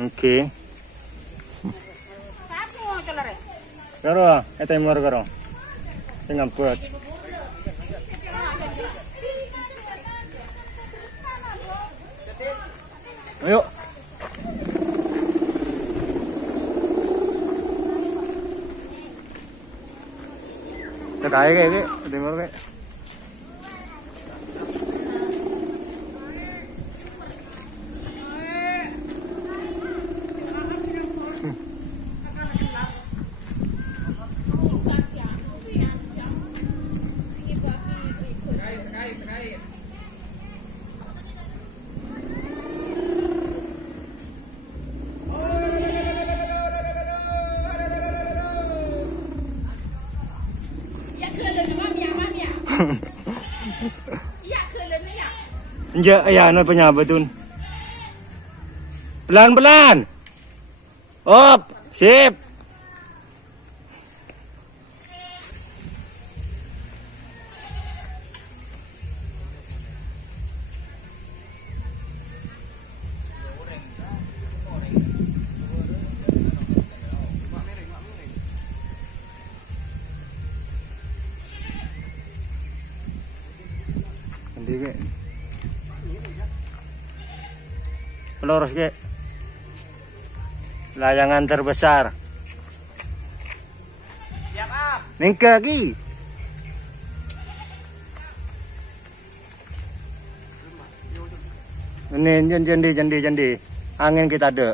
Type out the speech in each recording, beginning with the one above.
Okey. Karo, eta imor karo. Tengam kuat. Ayo. Tak kaya ke, timur ke. Ya, ya, no punya betun. Pelan-pelan. Op, sip. Nanti ke. Pelurus ke. Layangan terbesar. Siap up. Ningka lagi. Ini jandi. Angin kita ada.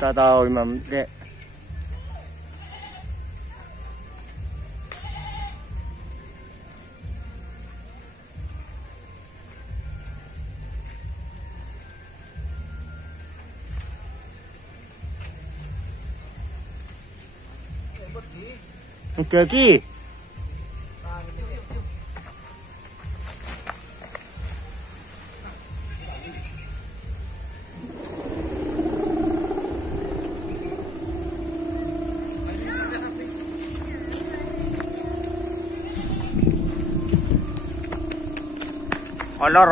Tak tahu Imam dek. Kaki. Olor.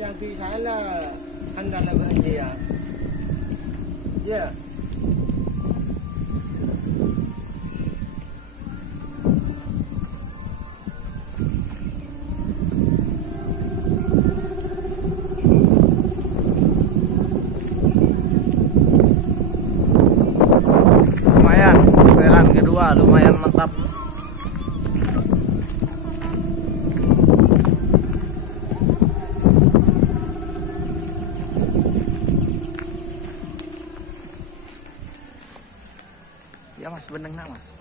Yang di sana anda lebih dia. Ya. Lumayan, setelan kedua lumayan mantap. Ya mas, beneng nak mas.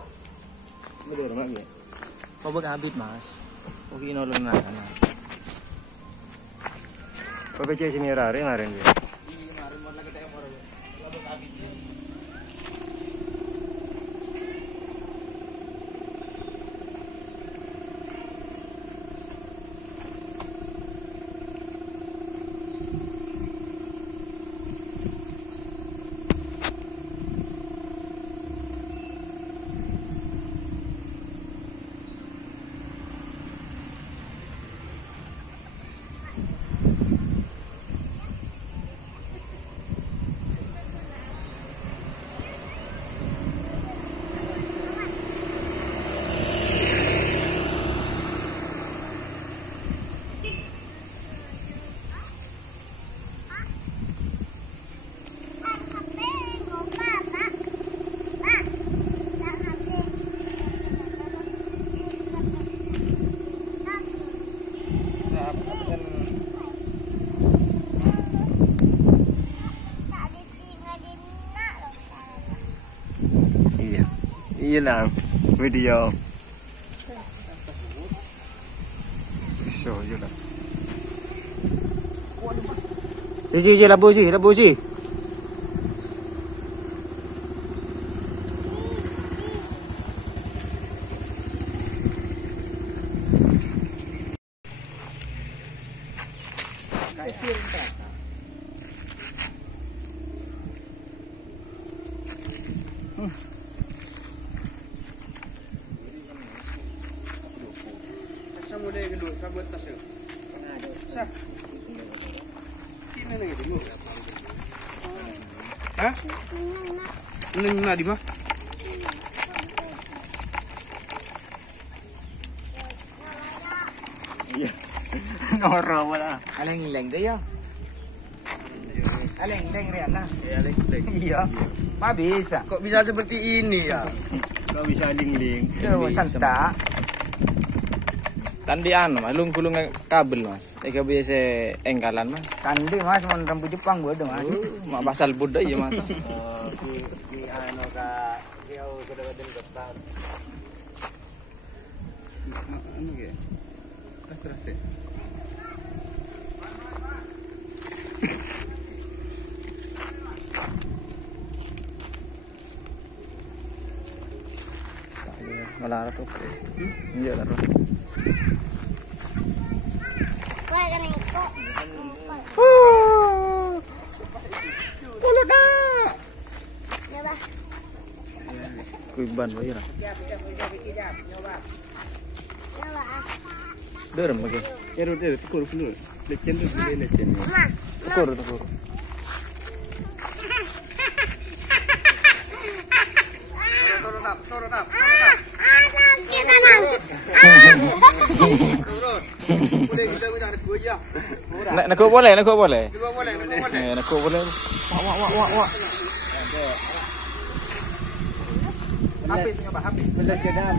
Bener mak ya. Kau habis mas. Oke nolong na kana. Kau kece sini rare ngaring dia. Kemarin mau lagi tayang orang. Kau habis. Iya lah, video. Show je lah. Si, labu si. Mulai dulu, kabut tas tu. Sah. Ini lagi dulu. Hah? Ini mana di mah? Iya. Noro wala. Aleng-leng deh ya. Aleng-leng Riana. Ya, lek. Iya. Ma bisa. Kok bisa seperti ini ya? Kau bisa ling-ling. Santa. Tandi mas, kulung kabel mas. Eka biasa engkalan mas. Tandi mas, mau rambu Jepang bodoh mas. Mak pasal budaya mas. Di ano ka, kau kadang-kadang besar. Ano ke? Terus. Malah tu. Iya lah. Kuiban bayi lah. Derem lagi. Tekur dulu. Lecen tu boleh lecen. Tekur. Turun. Boleh kita ada goyah. Nak boleh. Dua boleh. Nak boleh. Wah. Habis nyoba habis. Belajar dah.